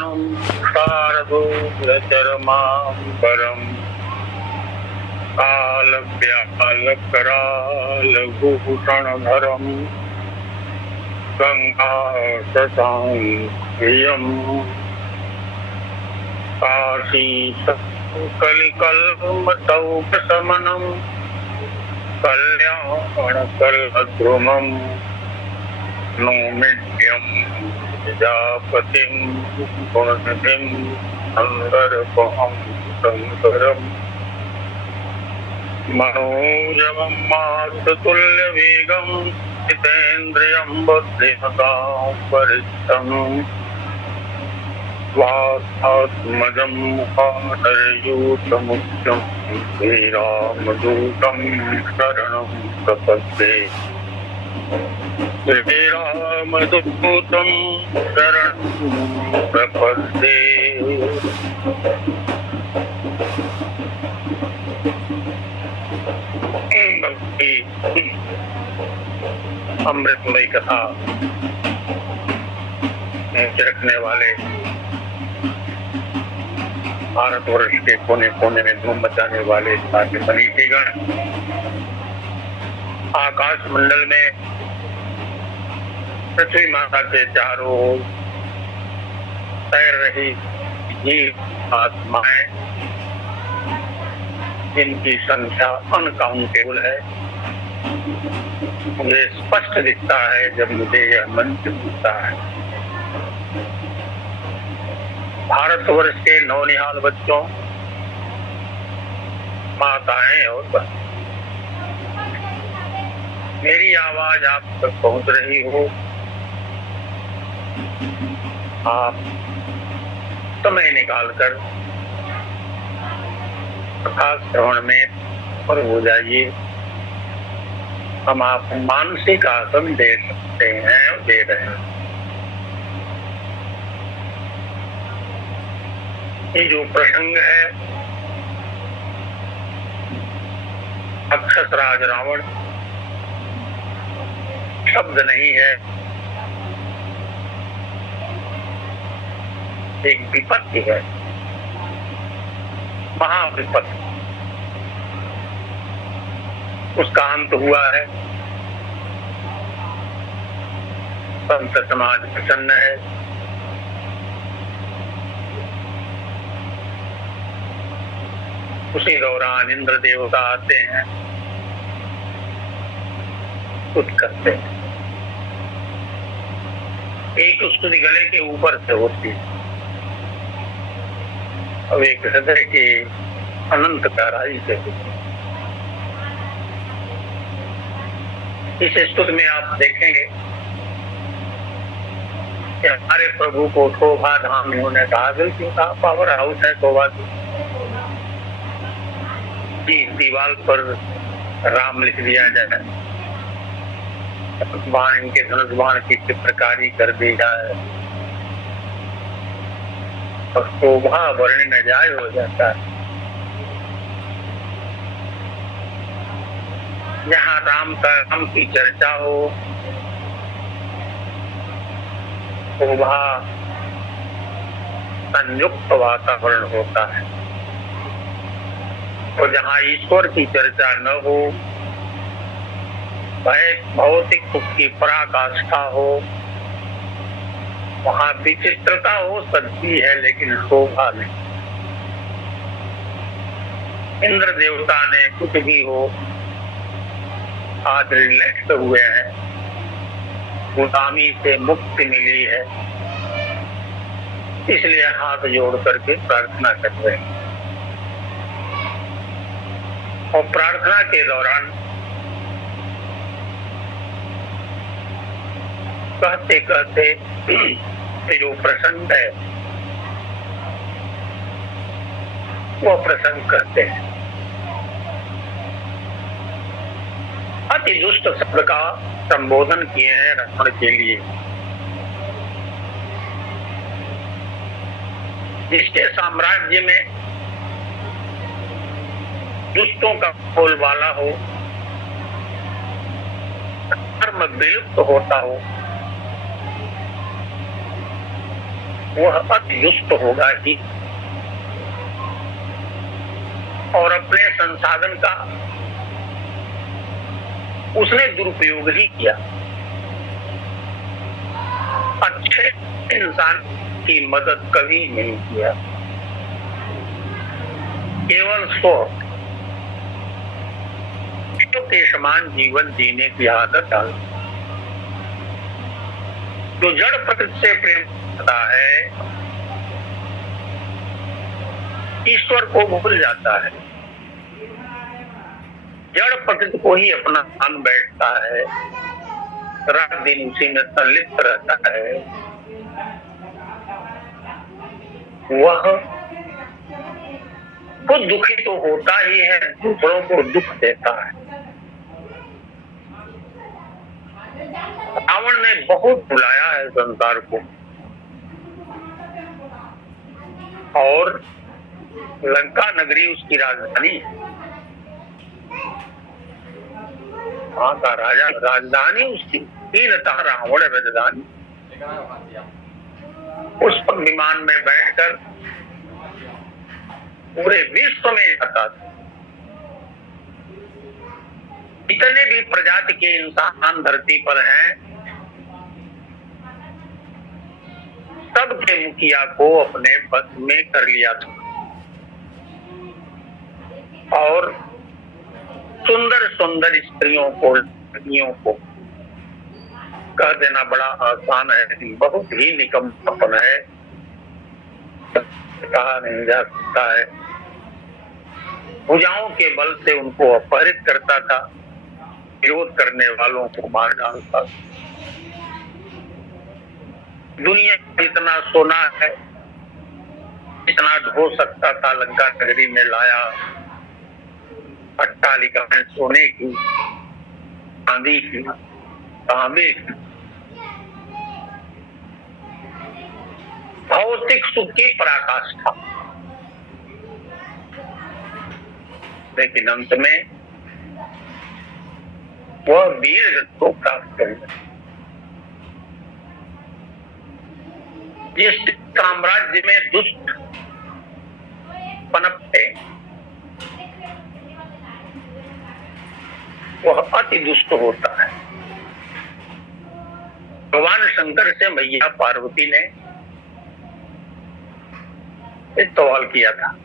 काञ्चनं शारदोलचरमाम्बरम् कालव्यालकरालभूषणधरम् गङ्गाशशाङ्क्रियम् काशीकलिकल्मषौघशमनं कल्याणकल्पद्रुमम् नौमिड्यं प्रजापतिं गुणनिधिं सन्दर्पहं शङ्करम् मनोजवं मारुततुल्यवेगं जितेन्द्रियं बुद्धिमतां वरिष्ठम् स्वात्मजं वानरयूथमुख्यं श्रीरामदूतं शरणं प्रपद्ये श्रीरामदूतं शरणं प्रपद्ये। भक्ति अमृतमयी कथा रखने वाले भारतवर्ष के कोने कोने में धूम मचाने वाले सारे मनीषीगण, आकाश मंडल में पृथ्वी माता के चारों ओर तैर रही जीव आत्माएं, जिनकी संख्या अनकाउंटेबल है, मुझे स्पष्ट दिखता है जब मुझे यह मंच मिलता है। भारतवर्ष के नौनिहाल बच्चों, माताएं और बहन, मेरी आवाज आप तक पहुंच रही हो। आप समय निकालकर कथा श्रवण में और हो जाइए। हम आपको मानसिक आसन दे सकते हैं और दे रहे हैं। ये जो प्रसंग है, राक्षस राज रावण शब्द नहीं है, एक विपत्ति है, महाविपत्ति। उसका अंत हुआ है। संत समाज प्रसन्न है। उसी दौरान इंद्र देवता आते हैं, कुछ करते हैं। एक स्तुति गले के ऊपर से होती है, अब एक हृदय के अनंत गहराई से होती है। इस स्तुति में आप देखेंगे कि हमारे प्रभु को शोभा धाम उन्होंने कहा, क्यों कहा पावर हाउस है शोभा की दीवार पर राम लिख दिया जाए, बाण इनके धनुष बाण की चित्रकारी कर दी जाए और शोभा वर्ण न जाए हो जाता है। जहाँ राम की चर्चा हो, शोभा संयुक्त वातावरण होता है, और जहाँ ईश्वर की चर्चा न हो, भौतिक सुख की पराकाष्ठा हो, वहाँ विचित्रता हो सकती है लेकिन शोभा नहीं। इंद्र देवता ने कुछ भी हो, आज रिलैक्स हुए हैं, गुलामी से मुक्ति मिली है, इसलिए हाथ जोड़ करके प्रार्थना कर रहे हैं। और प्रार्थना के दौरान कहते कहते जो प्रसंग है वो प्रसंग कहते हैं। अति दुष्ट शब्द का संबोधन किए हैं रावण के लिए, जिसके साम्राज्य में दुष्टों का बोलबाला हो, धर्म विलुप्त होता हो, वह अति दुष्ट होगा ही और अपने संसाधन का उसने दुरुपयोग ही किया। अच्छे इंसान की मदद कभी नहीं किया, केवल स्व के समान जीवन जीने की आदत डाल। जो जड़ प्रकृति से प्रेम करता है ईश्वर को भूल जाता है, जड़ प्रकृति को ही अपना मान बैठता है, रात दिन उसी में संलिप्त रहता है, वह खुद दुखी तो होता ही है, दूसरों को दुख देता है। रावण ने बहुत बुलाया है संसार को और लंका नगरी उसकी राजधानी है, वहां का राजा राजधानी उसकी हीनता रावण राजधानी। उस पर विमान में बैठकर पूरे विश्व में जाता था। इतने भी प्रजाति के इंसान धरती पर हैं, सबके मुखिया को अपने बस में कर लिया था और सुंदर सुंदर स्त्रियों को, लड़कियों को कह देना बड़ा आसान है, लेकिन बहुत ही निकम्मपन है, कहा नहीं जा सकता है। भुजाओं के बल से उनको अपहरित करता था, विरोध करने वालों को मार डालता। दुनिया इतना सोना है, इतना ढो सकता था, लंका नगरी में लाया। अट्टालिकाएं सोने की, चांदी की, तांबे की, भौतिक सुख की पराकाष्ठा। लेकिन अंत में वह वीर गति को प्राप्त करेगा। जिस साम्राज्य में दुष्ट पनपते वह अति दुष्ट होता है। भगवान शंकर से मैया पार्वती ने एक सवाल किया था।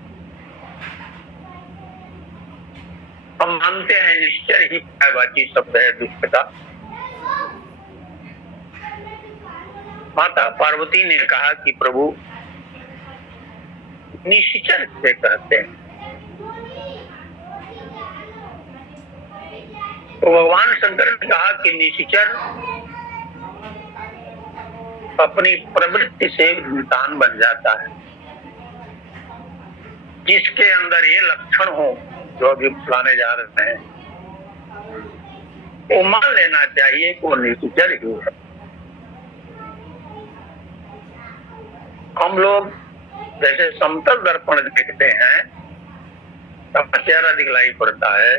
हम मानते हैं निश्चय ही पर्यायवाची शब्द है दुष्ट का। माता पार्वती ने कहा कि प्रभु निश्चर से कहते हैं। तो भगवान शंकर ने कहा कि निश्चर अपनी प्रवृत्ति से इंसान बन जाता है। जिसके अंदर ये लक्षण हो जो अभी बुलाने जा रहे हैं, वो मान लेना चाहिए कि वो निश्चर ही है। हम लोग जैसे समतल दर्पण देखते हैं तब चेहरा दिखलाई पड़ता है,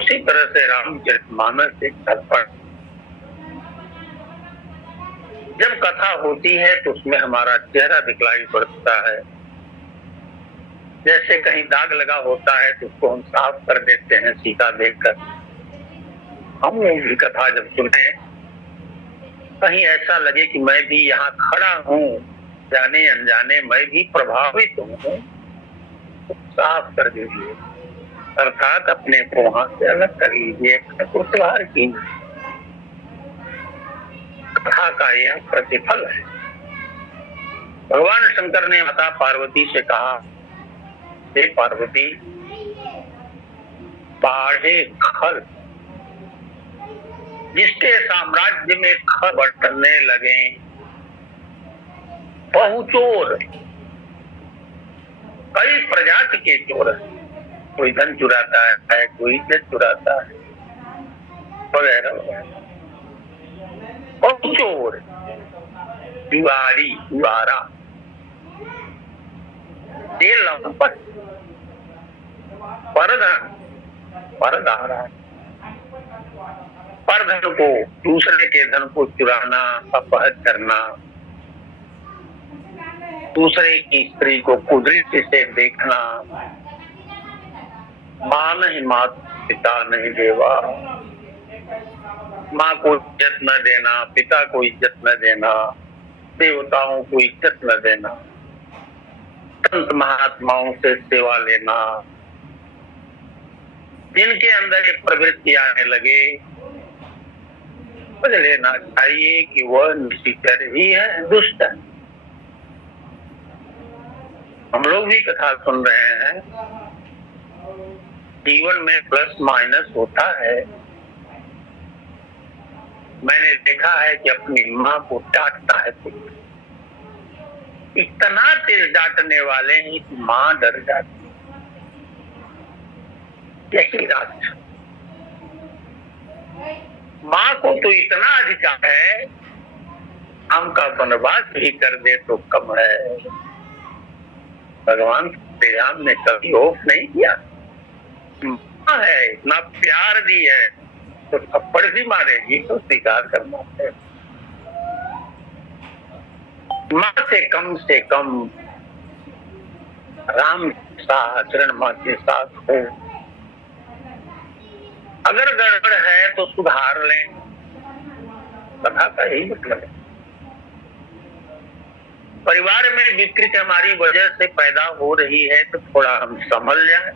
उसी तरह से रामचरितमानस एक दर्पण। जब कथा होती है तो उसमें हमारा चेहरा दिखलाई पड़ता है। जैसे कहीं दाग लगा होता है तो उसको हम साफ कर देते हैं सीधा देखकर। हम भी कथा जब सुने, कहीं ऐसा लगे कि मैं भी यहाँ खड़ा हूँ, जाने अनजाने मैं भी प्रभावित हूँ, साफ कर दीजिए, अर्थात अपने को वहां से अलग कर लीजिए, कुतवार की कथा का यह प्रतिफल है। भगवान शंकर ने माता पार्वती से कहा, हे पार्वती, बाढ़े खल, जिसके साम्राज्य में खल बढ़ने लगे, बहुचोर, कई प्रजाति के चोर है। कोई धन चुराता है, कोई इज्जत चुराता है, वगैरह। बहुचोर, दीवारी, दीवारा, ये लंपट, परधन, परधारा, परधन को, दूसरे के धन को चुराना, अपहरण करना, दूसरे की स्त्री को कुदरती से देखना, माँ नहीं, माँ पिता नहीं देवा, माँ को इज्जत न देना, पिता को इज्जत न देना, देवताओं को इज्जत न देना, संत महात्माओं से सेवा लेना, जिनके अंदर ये प्रवृत्ति आने लगे, समझ लेना चाहिए कि वह निश्चित ही है, दुष्ट है। हम लोग भी कथा सुन रहे हैं, जीवन में प्लस माइनस होता है। मैंने देखा है कि अपनी माँ को डांटता है तो इतना तेज डांटने वाले हैं कि माँ डर जाती। यही रात माँ को तो इतना अधिकार है, हम का वनवास ही कर दे तो कम है। भगवान श्री राम ने कभी होप नहीं किया। माँ है, इतना प्यार दी है तो थप्पड़ भी मारेगी तो स्वीकार करना है। माँ से कम राम सा आचरण माँ के साथ हो। अगर गड़बड़ है तो सुधार लें, कथा का यही मतलब है। परिवार में विकृति हमारी वजह से पैदा हो रही है तो थोड़ा हम संभल जाएं,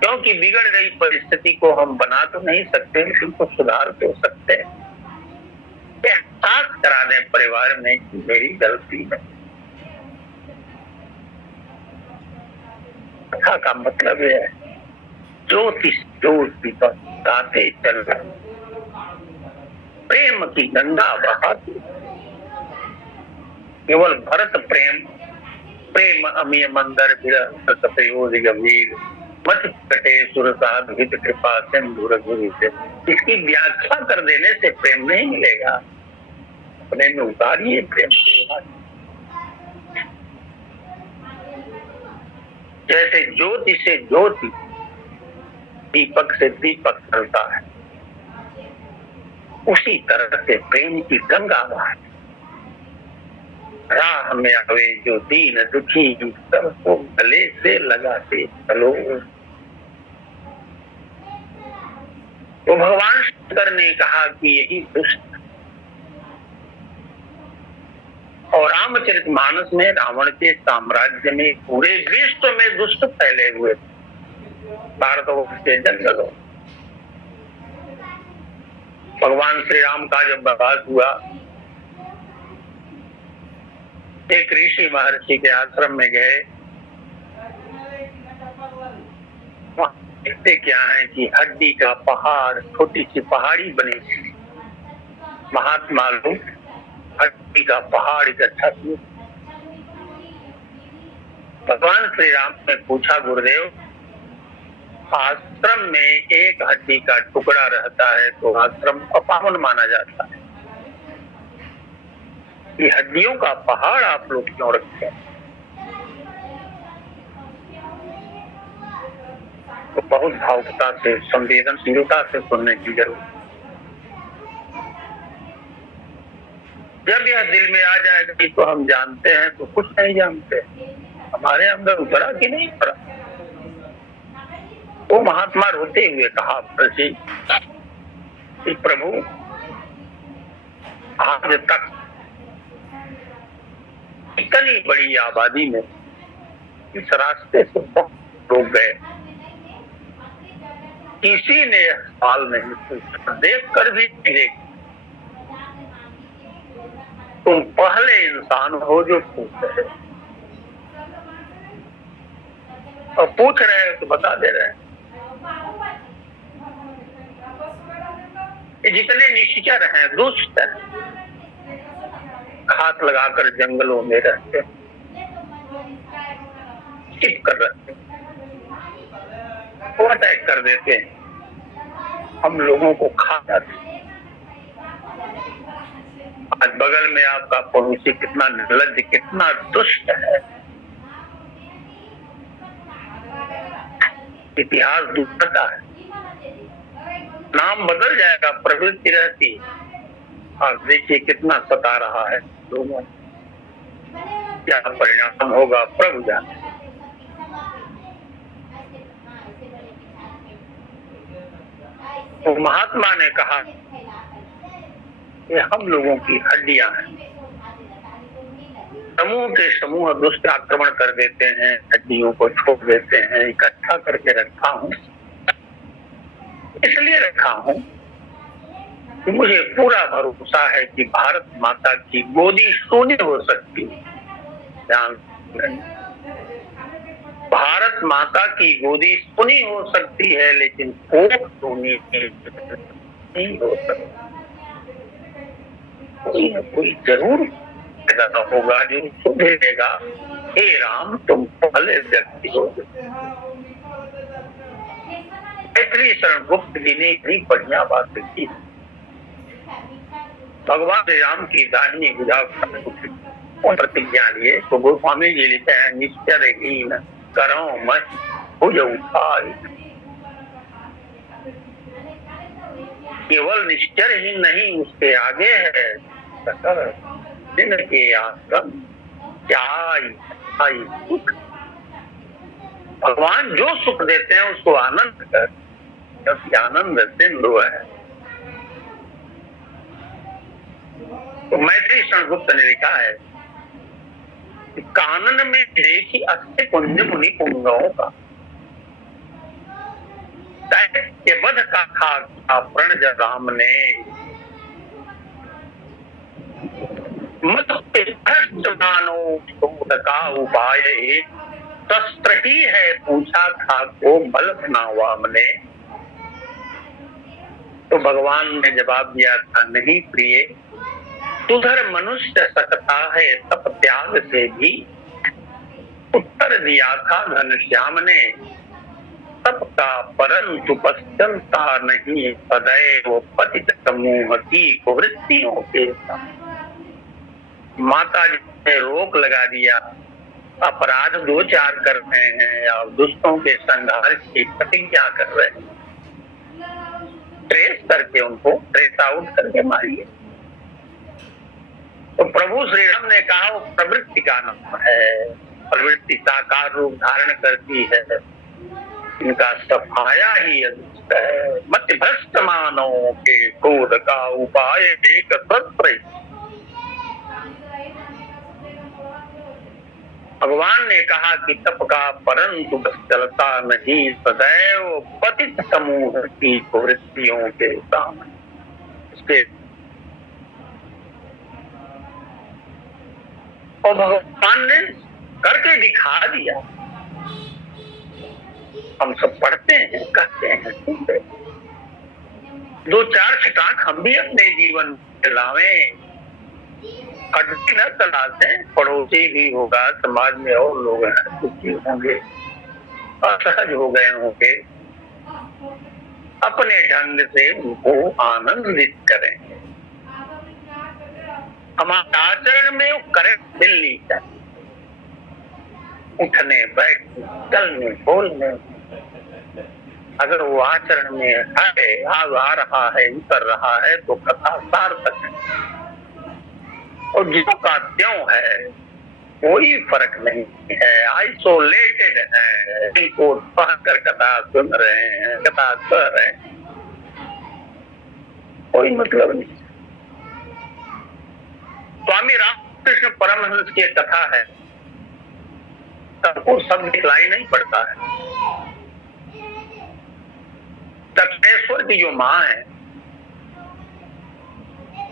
क्योंकि बिगड़ गई परिस्थिति को हम बना तो नहीं सकते, लेकिन तो सुधार तो सकते हैं। एहसास करा दें परिवार में कि मेरी गलती है। कथा का मतलब है ज्योति ज्योति बताते चल प्रेम की गंगा बहाती। केवल भरत प्रेम अमीय मंदर विरह गंभीर मत कटे सुरसाद हित कृपा सिंधु रघुवीर से। इसकी व्याख्या कर देने से प्रेम नहीं मिलेगा। अपने में उतारिए प्रेम। जैसे ज्योति से ज्योति, दीपक से दीपक चलता है, उसी तरह से प्रेम की गंगा बहाती। राह में आवे जो दीन दुखी, सबको गले से लगाते चलो। तो भगवान शंकर ने कहा कि यही दुष्ट। और रामचरितमानस में रावण के साम्राज्य में पूरे विश्व में दुष्ट फैले हुए, भारतवर्ष के जंगलों। भगवान श्री राम का जब वनवास हुआ, एक ऋषि महर्षि के आश्रम में गए। देखते क्या है कि हड्डी का पहाड़, छोटी सी पहाड़ी बनी थी। महात्मा लोग हड्डी का पहाड़ इकट्ठा किए। भगवान श्री राम ने पूछा, गुरुदेव, आश्रम में एक हड्डी का टुकड़ा रहता है तो आश्रम अपावन माना जाता है, ये हड्डियों का पहाड़ आप लोग क्यों रखते हैं? तो बहुत भावुकता से, संवेदनशीलता से सुनने की जरूरत। जब यह दिल में आ जाएगा तो हम जानते हैं तो कुछ नहीं जानते, हमारे अंदर उतरा कि नहीं उतरा। वो महात्मा रोते हुए कहा, प्रभु आज तक इतनी बड़ी आबादी में इस रास्ते से बहुत लोग गए, किसी ने सवाल नहीं पूछा, देख कर भी देख। तुम पहले इंसान हो जो पूछ रहे, और पूछ रहे हैं तो बता दे रहे हैं। ये जितने निश्चर हैं, दुष्ट हैं, हाथ लगाकर जंगलों में रहते, चिप कर रहते, वो अटैक कर देते हैं, हम लोगों को खा जाते। आज बगल में आपका पड़ोसी कितना निर्लज्ज, कितना दुष्ट है। इतिहास दुखता है, नाम बदल जाएगा, प्रवृत्ति रहती। और देखिए कितना सता रहा है लोगों। क्या परिणाम होगा प्रभु जाने। तो महात्मा ने कहा कि हम लोगों की हड्डियां हैं, समूह के समूह दुष्ट आक्रमण कर देते हैं, हड्डियों को छोड़ देते हैं। इकट्ठा करके रखा हूँ, इसलिए रखा हूँ कि मुझे पूरा भरोसा है कि भारत माता की गोदी सोनी हो सकती है। ध्यान, भारत माता की गोदी सोनी हो सकती है, लेकिन कोख सोनी नहीं हो सकती। कोई न कोई जरूर पैदा होगा जो सुधरेगा। हे राम, तुम पहले व्यक्ति हो। मैत्री शरण गुप्त जी ने इतनी बढ़िया बात लिखी। भगवान श्री राम की दाहिनी भुजा प्रतिज्ञा लिए तो गोस्वामी जी लिखते हैं, निश्चरहीन करो मत भुज उठाई। केवल निश्चर ही नहीं, उसके आगे है सकल दिन के आश्रम आई सुख। भगवान जो सुख देते हैं उसको आनंद कर, जब आनंद सिंधु है। तो मैत्री शरण गुप्त ने लिखा है, कानन में देखी अस्थि पुण्य मुनि पुंगों का, के वध का खा प्रण राम ने, मत का उपाय शस्त्र ही है, पूछा था को बल बनावा हमने। तो भगवान ने जवाब दिया था, नहीं प्रिय, तुधर मनुष्य सकता है तप त्याग से भी। उत्तर दिया था घनश्याम ने, तप का परंतु पश्चलता नहीं, सदैव पतित समूह की कुवृत्तियों के साथ। माता जी ने रोक लगा दिया, अपराध 2-4 कर रहे हैं या दुष्टों के संहार की प्रतिज्ञा कर रहे हैं, ट्रेस करके उनको ट्रेस आउट करके मारिए। तो प्रभु श्री राम ने कहा, वो प्रवृत्ति का नाम है, प्रवृत्ति साकार रूप धारण करती है, इनका सफाया ही अदृष्ट है। मत भ्रष्ट मानव के क्रोध का उपाय एक शस्त्र। भगवान ने कहा कि तप का परंतु चलता नहीं, सदैव पतित समूह की कुवृत्तियों के सामने। इसके और भगवान ने करके दिखा दिया। हम सब पढ़ते हैं, कहते हैं, सुनते हैं, 2-4 छटाक हम भी अपने जीवन में लावें। हड्डी न तलाशें, पड़ोसी भी होगा, समाज में और लोग हैं, दुखी होंगे, असहज हो गए होंगे, अपने ढंग से उनको आनंदित करें। हमारे आचरण में वो करेक्ट मिलनी चाहिए, उठने बैठने चलने बोलने। अगर वो आचरण में है, आ रहा है, उतर रहा है, तो कथा सार्थक है। और जो का त्यों है, कोई फर्क नहीं है, आइसोलेटेड है, इनको पढ़कर कथा सुन रहे हैं, कथा कह रहे हैं, कोई मतलब नहीं। स्वामी रामकृष्ण परमहंस की कथा है, सबको सब दिखलाई नहीं पड़ता है। दक्षिणेश्वर की जो माँ है,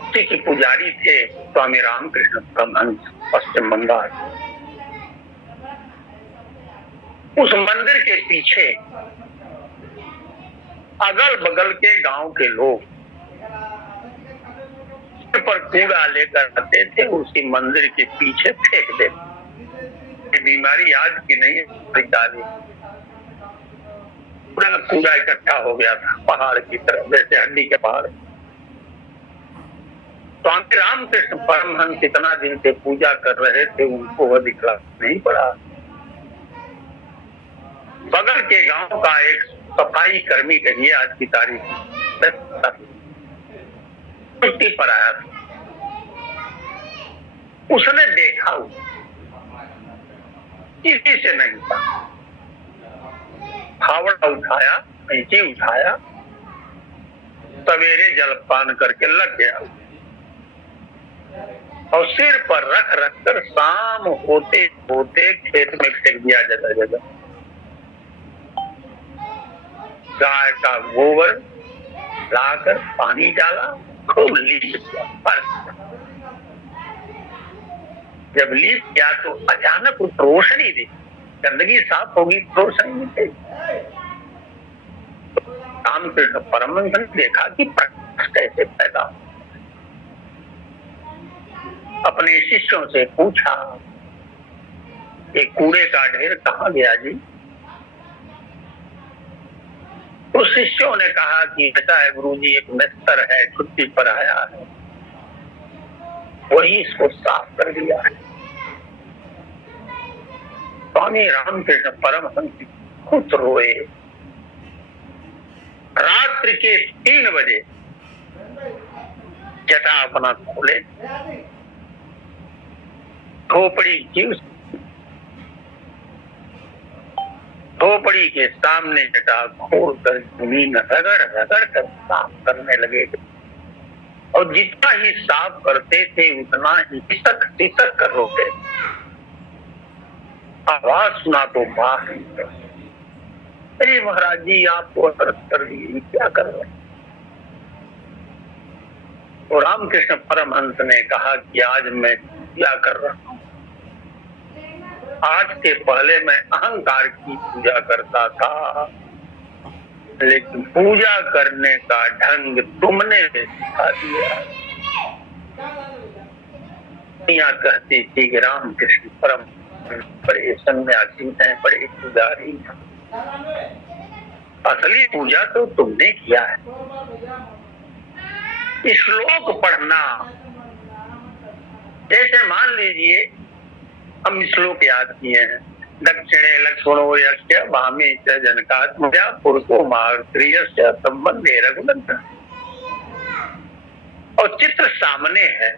उसी की पुजारी थे स्वामी रामकृष्ण परमहंस, पश्चिम बंगाल। उस मंदिर के पीछे अगल बगल के गांव के लोग पर कूड़ा लेकर आते थे, उसी मंदिर के पीछे फेंक देते। बीमारी आज की नहीं है, पूरा कूड़ा इकट्ठा हो गया था पहाड़ की तरफ, जैसे हड्डी के पहाड़। स्वामी रामकृष्ण परमहंस इतना दिन से पूजा कर रहे थे, उनको वह दिखला नहीं पड़ा। बगल के गांव का एक सफाई कर्मी कहिए, आज की तारीख छुट्टी पर आया था। उसने देखा किसी से नहीं था। फावड़ा उठाया, नीचे उठाया, सवेरे जलपान करके लग गया और सिर पर रख रख कर शाम होते होते खेत में फेंक दिया जगह जगह। गाय का गोबर लाकर पानी डाला, खूब लीप किया। जब लीप किया तो अचानक उस रोशनी दी, गंदगी साफ होगी तो रोशनी मिलेगी। रामकृष्ण परमहंस ने देखा कि प्रकाश कैसे पैदा हो। अपने शिष्यों से पूछा कि कूड़े का ढेर कहाँ गया जी? तो शिष्यों ने कहा कि ऐसा है गुरुजी, एक मिस्टर है, छुट्टी पर आया है, वही इसको साफ कर दिया है। स्वामी रामकृष्ण परमहंस खुद रोए। रात्रि के 3 बजे जटा अपना खोले, खोपड़ी की खोपड़ी के सामने जटा खोल कर जमीन रगड़ रगड़ कर साफ करने लगे और जितना ही साफ करते थे उतना ही टिसक टिसक कर रोते। आवाज सुना तो बाहर, अरे महाराज जी आपको असर कर दी, क्या कर रहे हैं? तो रामकृष्ण परमहंस ने कहा कि आज मैं क्या कर रहा हूं। आज के पहले मैं अहंकार की पूजा करता था, लेकिन पूजा करने का ढंग तुमने सिखा दिया। यहाँ कहती थी कि रामकृष्ण परम बड़े सन्यासी हैं, बड़े पुजारी हैं। असली पूजा तो तुमने किया है। श्लोक पढ़ना, जैसे मान लीजिए हम श्लोक याद किए हैं, दक्षिणे लक्ष्मणो यस्य वामे च जनकात्मजा पुरुषो मार्त्रियस्य संबंधे रघुनंदन। और चित्र सामने है,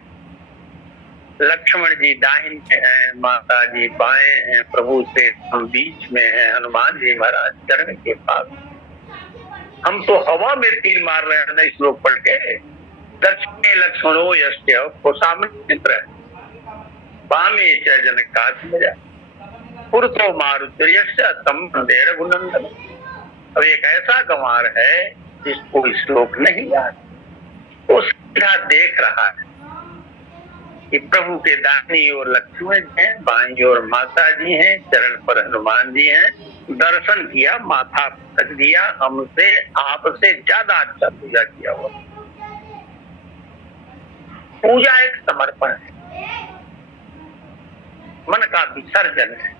लक्ष्मण जी दाहिने हैं, माता जी बाएं हैं, प्रभु से हम बीच में हैं, हनुमान जी महाराज चरण के पास। हम तो हवा में तीर मार रहे हैं ना श्लोक पढ़ के। दक्षिणे लक्ष्मणो यस्य, वो सामने चित्र है, वामे च जनकात्मजा पुरुषो मारुतिर्यस्य संबंधे रघुनंदन। अब एक ऐसा गंवार है जिसको श्लोक नहीं याद, वो सीधा देख रहा है कि प्रभु के दाहिनी ओर लक्ष्मण जी हैं, बाईं ओर माता जी हैं, चरण पर हनुमान जी हैं। दर्शन किया, माथा पटक दिया, हमसे आपसे ज्यादा अच्छा पूजा किया हुआ। पूजा एक समर्पण है, मन का विसर्जन है।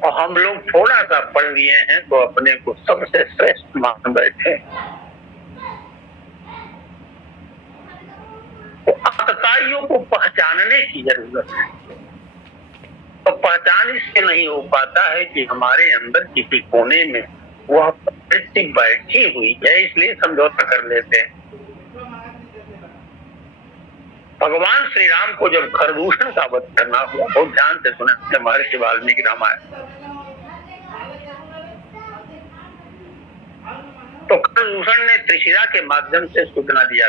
और हम लोग थोड़ा सा पढ़ लिए हैं तो अपने को सबसे श्रेष्ठ मान बैठे। तो अतताइयों को पहचानने की जरूरत है। तो पहचान इससे नहीं हो पाता है कि हमारे अंदर किसी कोने में वह प्रवृत्ति बैठी हुई है, इसलिए समझौता कर लेते हैं। भगवान श्री राम को जब खरदूषण का वध करना हुआ, बहुत ध्यान से सुने महर्षि वाल्मीकि रामायण, तो खरदूषण ने त्रिशिरा के माध्यम से सूचना दिया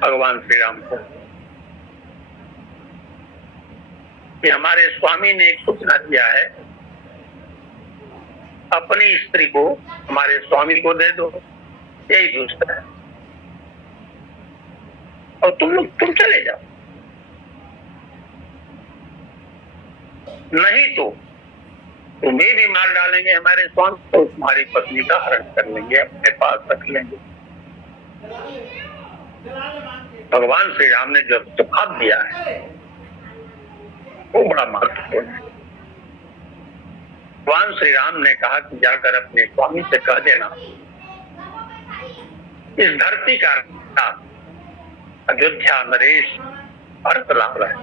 भगवान श्री राम को कि हमारे स्वामी ने एक सूचना दिया है, अपनी स्त्री को हमारे स्वामी को दे दो, यही दूसरा है, और तुम चले जाओ, नहीं तो तुम्हें भी मार डालेंगे हमारे स्वामी, तो तुम्हारी पत्नी का हरण कर लेंगे, अपने पास रख लेंगे। भगवान श्री राम ने जो जवाब दिया है वो बड़ा महत्वपूर्ण है। भगवान श्री राम ने कहा कि जाकर अपने स्वामी से कह देना, इस धरती का अयोध्या नरेश भरतलाल है।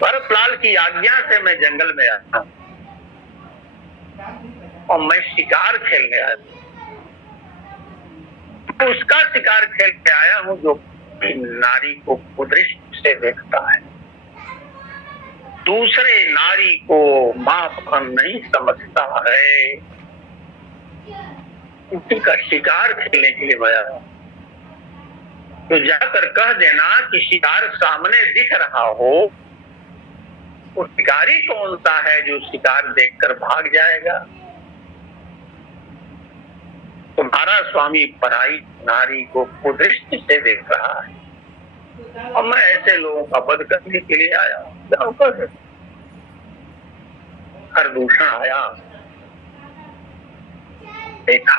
भरतलाल की आज्ञा से मैं जंगल में आया और मैं शिकार खेलने आया। उसका शिकार खेल के आया हूँ जो नारी को कुदृष्टि से देखता है, दूसरे नारी को मां बहन नहीं समझता है, उसी का शिकार खेलने के लिए आया। तो जाकर कह देना कि शिकार सामने दिख रहा हो, वो शिकारी कौन सा है जो शिकार देखकर भाग जाएगा। तुम्हारा स्वामी पराई नारी को कुदृष्टि से देख रहा है और मैं ऐसे लोगों का वध करने के लिए आया। जाओ कर खरदूषण आया, देखा,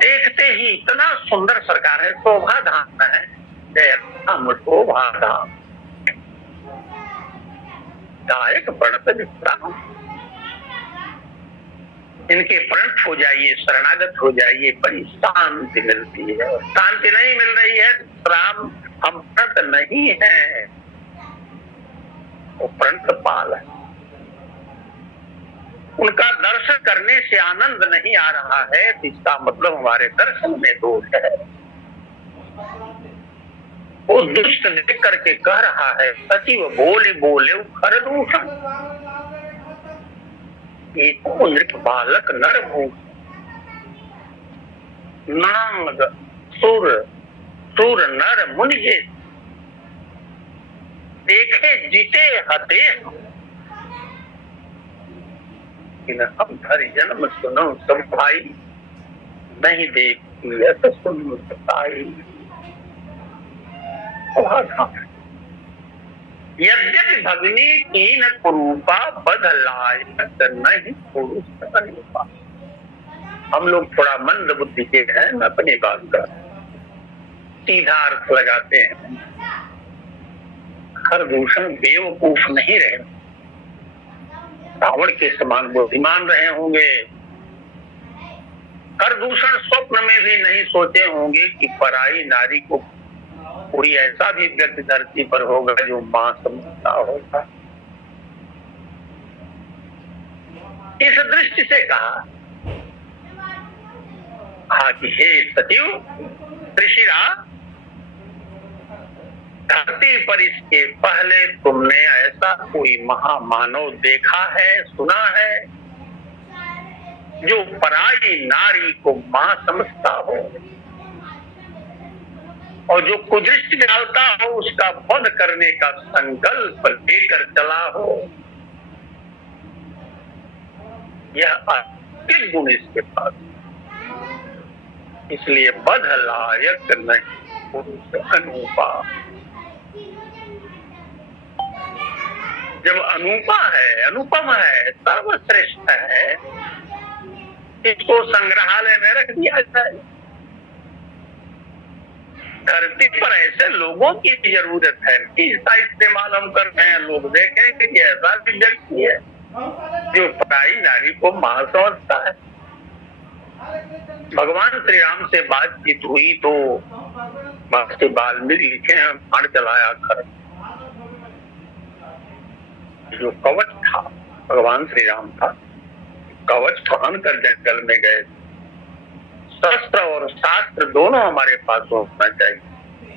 देखते ही इतना सुंदर सरकार है, शोभा धाम है, जय राम शोभा धाम, गायक बढ़त विश्राम। इनके प्रणत हो जाइए, शरणागत हो जाइए, बड़ी शांति मिलती है। शांति नहीं मिल रही है राम, हम प्रणत नहीं है, वो प्रणत पाल है। उनका दर्शन करने से आनंद नहीं आ रहा है तो इसका मतलब हमारे दर्शन में दोष है। वो दुष्ट देख करके कह रहा है, सचिव बोले बोले खरदूषण, नृप बालक नर भूख, नाग सुर सुर नर मुनि देखे जीते हते, हम हर जन्म सुनो सब भाई, नहीं देखी सुन सताई। यद्यपि भगनी कीन कुरूपा बदलाय नहीं पुरुष अनुपा। हम लोग थोड़ा मंद बुद्धि के हैं, मैं अपनी बात का सीधा अर्थ लगाते हैं। खरदूषण बेवकूफ नहीं रहे, रावण के समान बुद्धिमान रहे होंगे। खरदूषण स्वप्न में भी नहीं सोचे होंगे कि पराई नारी को कोई ऐसा भी व्यक्ति धरती पर होगा जो मां समझता होगा। इस दृष्टि से कहा कि हे सचिव त्रिशिरा, धरती पर इसके पहले तुमने ऐसा कोई महामानव देखा है, सुना है जो पराई नारी को मां समझता हो और जो कुदृष्टि डालता हो उसका वध करने का संकल्प लेकर चला हो। यह अत्यंत गुण इसके पास, इसलिए वध लायक नहीं पुरुष अनुपा। जब अनुपा है, अनुपम है, सर्वश्रेष्ठ है, इसको संग्रहालय में रख दिया जाए। धरती पर ऐसे लोगों की जरूरत है कि इसका इस्तेमाल हम कर रहे हैं। लोग देखें कि ऐसा भी व्यक्ति है जो पराई नारी को मां समझता है। भगवान श्री राम से बातचीत हुई तो महर्षि वाल्मीकि लिखे हैं, बाण चलाया कर। जो कवच था, भगवान श्री राम था, कवच पहन कर जंगल में गए। शस्त्र और शास्त्र दोनों हमारे पास होना चाहिए।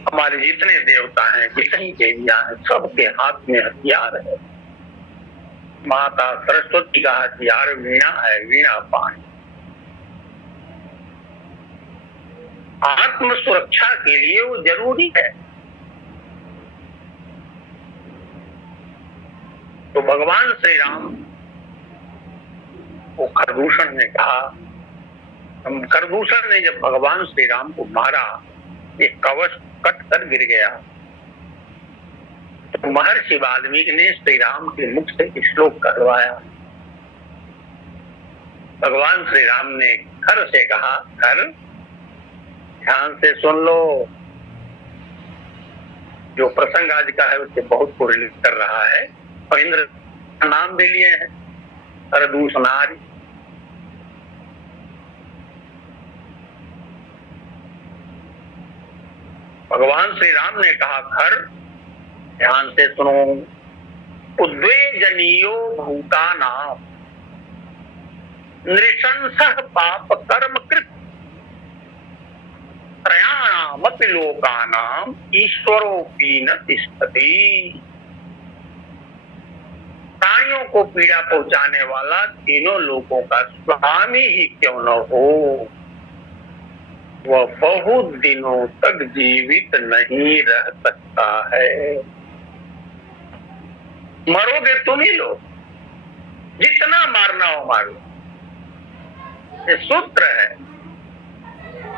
हमारे जितने देवता हैं, जितनी देवियां हैं, सबके हाथ में हथियार है। माता सरस्वती का हथियार वीणा है, वीणा पाणी। आत्म सुरक्षा के लिए वो जरूरी है। तो भगवान श्री राम को खरदूषण ने कहा, खरदूषण ने जब भगवान श्री राम को मारा, एक कवच कट कर गिर गया। तो महर्षि वाल्मीकि ने श्री राम के मुख से श्लोक कहलवाया। भगवान श्री राम ने खर से कहा, खर ध्यान से सुन लो, जो प्रसंग आज का है उससे बहुत कोरिलेट कर रहा है। और इंद्र का नाम भी लिए हैं, खरदूषणारी। भगवान श्री राम ने कहा, खर ध्यान से सुनो, उद्वेजनीयो भूतानां नृशंसः पाप कर्म त्रयोऽपि लोकानां ईश्वरोऽपि न तिष्ठति। प्राणियों को पीड़ा पहुंचाने वाला तीनों लोगों का स्वामी ही क्यों न हो, वह बहुत दिनों तक जीवित नहीं रह सकता है। मरोगे तुम ही लोग, जितना मारना हो मार लो। ये सूत्र है।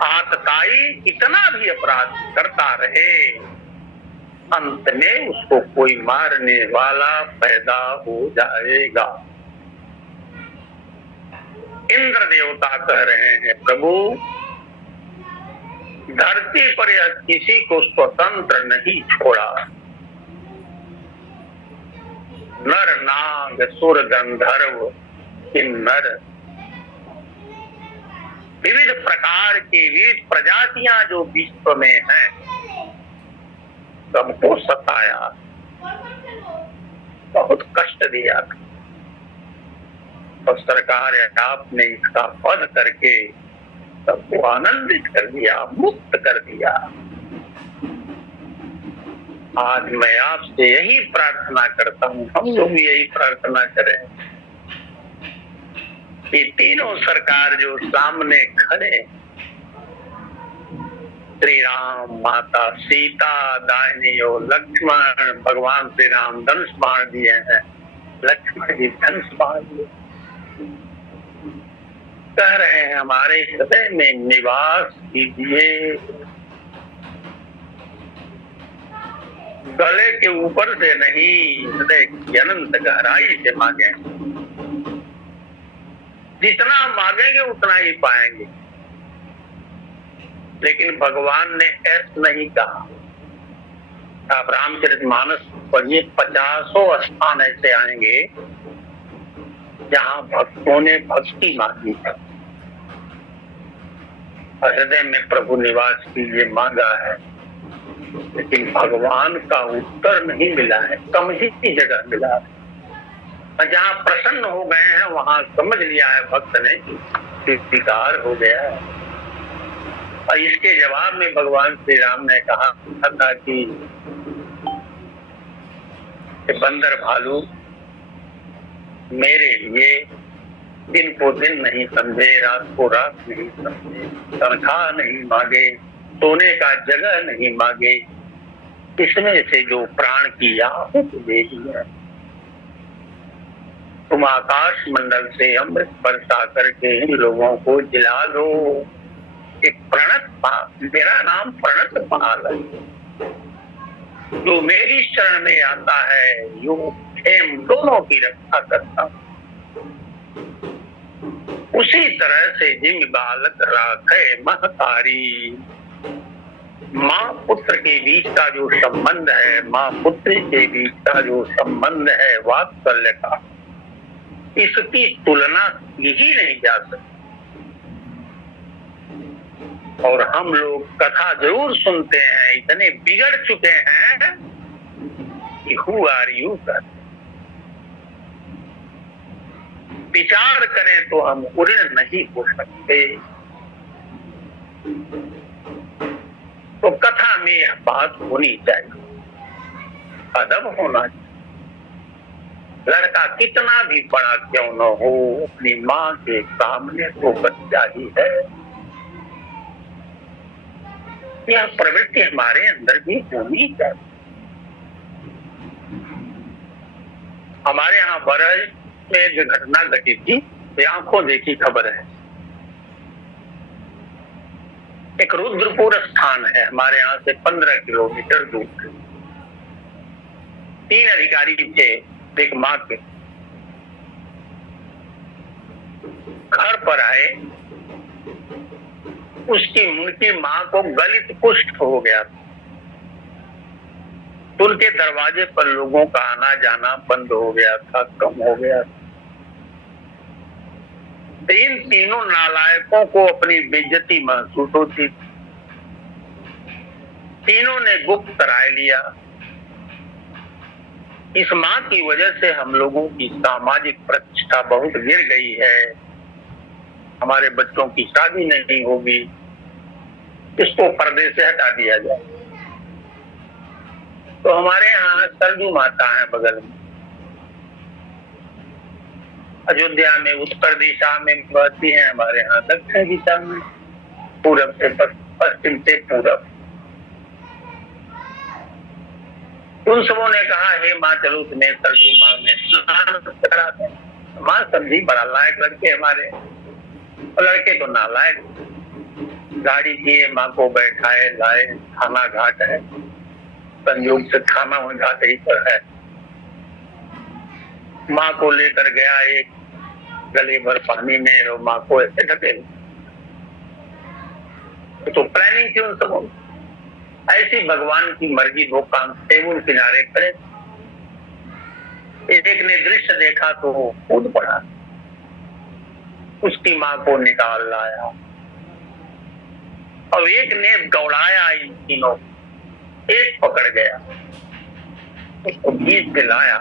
आतताई कितना भी अपराध करता रहे, अंत में उसको कोई मारने वाला पैदा हो जाएगा। इंद्र देवता कह रहे हैं, प्रभु धरती पर यह किसी को स्वतंत्र नहीं छोड़ा। नर नाग सुर गंधर्व किन्नर, विविध प्रकार की विविध प्रजातियां जो विश्व में हैं, सबको सताया, बहुत कष्ट दिया। और सरकार आपने इसका वध करके सबको आनंदित कर दिया, मुक्त कर दिया। आज मैं आपसे यही प्रार्थना करता हूँ, हम लोग भी यही प्रार्थना करें कि तीनों सरकार जो सामने खड़े, श्री राम, माता सीता, दाहिनी ओर लक्ष्मण, भगवान श्री राम धनुष बाण दिए हैं, लक्ष्मण जी धनुष बाण दिए, कह रहे हैं हमारे हृदय में निवास कीजिए। गले के ऊपर से नहीं, हृदय की अनंत गहराई से मांगे। जितना मांगेंगे उतना ही पाएंगे। लेकिन भगवान ने ऐसा नहीं कहा। आप रामचरितमानस पढ़िए, 50 स्थान ऐसे आएंगे जहां भक्तों ने भक्ति मांगी है, हृदय में प्रभु निवास कीजिए मांगा है, लेकिन भगवान का उत्तर नहीं मिला है, कम ही जगह मिला है। जहाँ प्रसन्न हो गए हैं वहां समझ लिया है भक्त ने कि स्वीकार हो गया है। और इसके जवाब में भगवान श्री राम ने कहा था कि बंदर भालू मेरे लिए दिन को दिन नहीं समझे, रात को रात नहीं समझे, तनख्वाह नहीं मांगे, सोने का जगह नहीं मांगे, इसमें से जो प्राण की आहुति दे दिया। तुम आकाश मंडल से अमृत बरसा करके इन लोगों को जिला दो। एक प्रणत पाल, मेरा नाम प्रणत पाल है, जो मेरी शरण में आता है, यो हेम दोनों की रक्षा करता हूं। उसी तरह से जिम बालक राखे महतारी, माँ पुत्र के बीच का जो संबंध है, माँ पुत्री के बीच का जो संबंध है वात्सल्य का, इसकी तुलना यही नहीं जा सकती। और हम लोग कथा जरूर सुनते हैं, इतने बिगड़ चुके हैं कि हु आर यू कर विचार करें तो हम उड़न नहीं हो सकते। तो कथा में यह बात होनी चाहिए, अदब होना चाहिए। लड़का कितना भी बड़ा क्यों न हो, अपनी माँ के सामने तो बच्चा ही है। यह प्रवृत्ति हमारे अंदर भी होनी चाहिए। हमारे यहाँ बरज में जो घटना घटी थी, ये आंखों देखी खबर है। एक रुद्रपुर स्थान है हमारे यहाँ से 15 किलोमीटर दूर। 3 अधिकारी थे, एक माँ के घर पर आए। उनकी माँ को गलित कुष्ठ हो गया था। उनके दरवाजे पर लोगों का आना जाना बंद हो गया था, कम हो गया था। इन तीनों नालायकों को अपनी बेइज्जती महसूस होती। तीनों ने गुप्त राय लिया। इस माँ की वजह से हम लोगों की सामाजिक प्रतिष्ठा बहुत गिर गई है, हमारे बच्चों की शादी नहीं होगी। इसको पर्दे से हटा दिया जाए। तो हमारे यहाँ सरजू माता है बगल में, अयोध्या में उत्तर दिशा में बहती है, हमारे यहाँ दक्षिण दिशा में, पूरब से पश्चिम से पूरब। उन सबों ने कहा, हे माँ चलो तुम्हें सरजू माँ में स्नान कराते हैं। माँ समझी बड़ा लायक लड़के हमारे, लड़के तो नालायक। गाड़ी किए, माँ को बैठाए, लाए, खाना घाट है, संयोग से खाना घाट ही पर है। माँ को लेकर गया, एक गले भर पानी में, और माँ को ऐसे ढकेल। तो प्लानिंग थी उन सबों, ऐसी भगवान की मर्जी। वो काम टेबल किनारे खड़े, एक ने दृश्य देखा तो वो कूद पड़ा, उसकी माँ को निकाल लाया, और एक ने दौड़ाया इन तीनों, एक पकड़ गया, उसको बीच में लाया,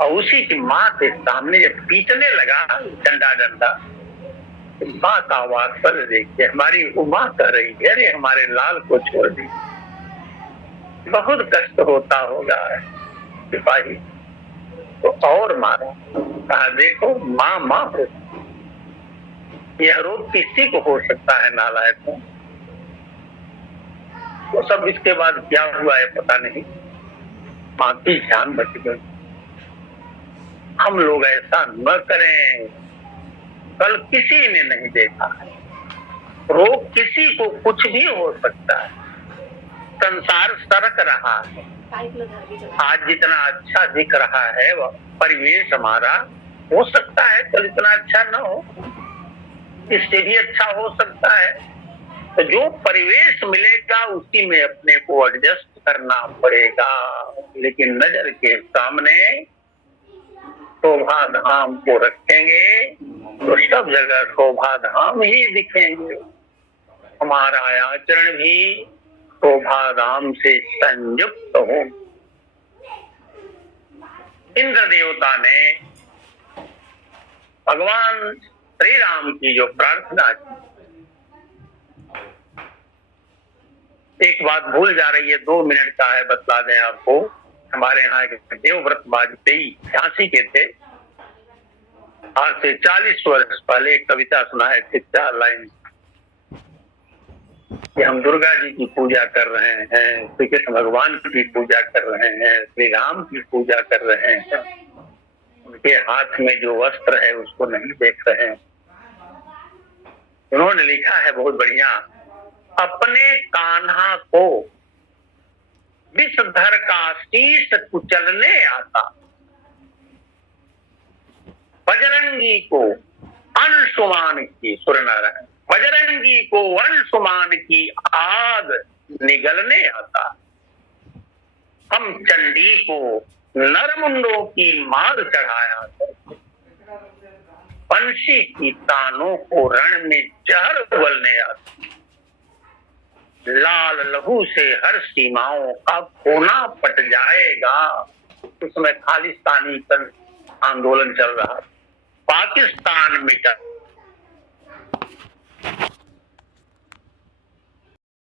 और उसी की माँ के सामने जब पीटने लगा डंडा डंडा, माँ का वात्सल्य देखिए। हमारी उमा कह रही है, अरे हमारे लाल को छोड़ दी। बहुत कष्ट होता होगा सिपाही तो, और मारा। कहा देखो माँ माँ हो, यह रोग किसी को हो सकता है नालायक को। तो सब इसके बाद क्या हुआ है पता नहीं, माँ की जान बच गई। हम लोग ऐसा न करें। कल किसी ने नहीं देखा है, रोग किसी को कुछ भी हो सकता है। संसार सरक रहा है, आज जितना अच्छा दिख रहा है वह परिवेश हमारा, हो सकता है कल इतना अच्छा न हो, इससे भी अच्छा हो सकता है। तो जो परिवेश मिलेगा उसी में अपने को एडजस्ट करना पड़ेगा। लेकिन नजर के सामने शोभा धाम को रखेंगे तो सब जगह शोभा धाम ही दिखेंगे। हमारा आचरण भी शोभा धाम से संयुक्त हो। इंद्र देवता ने भगवान श्री राम की जो प्रार्थना की, एक बात भूल जा रही है, 2 मिनट का है, बतला दें आपको। हमारे यहाँ एक देवव्रत वाजपेयी झांसी के थे, आज से 40 वर्ष पहले एक कविता सुना है, 4 लाइन कि हम दुर्गा जी की पूजा कर रहे हैं, श्री कृष्ण भगवान की पूजा कर रहे हैं, श्री राम की पूजा कर रहे हैं, उनके हाथ में जो वस्त्र है उसको नहीं देख रहे हैं। उन्होंने लिखा है बहुत बढ़िया, अपने कान्हा को विषधर का शीश कुचलने आता, बजरंगी को अंशुमान की, सूर्यनारायण, बजरंगी को अंशुमान की आग निगलने आता। हम चंडी को नरमुंडों की मार चढ़ाया करते, पंछी की तानों को रण में जहर उगलने आती। लाल लहू से हर सीमाओं का कोना पट जाएगा। उसमें खालिस्तानी आंदोलन चल रहा, पाकिस्तान मिटा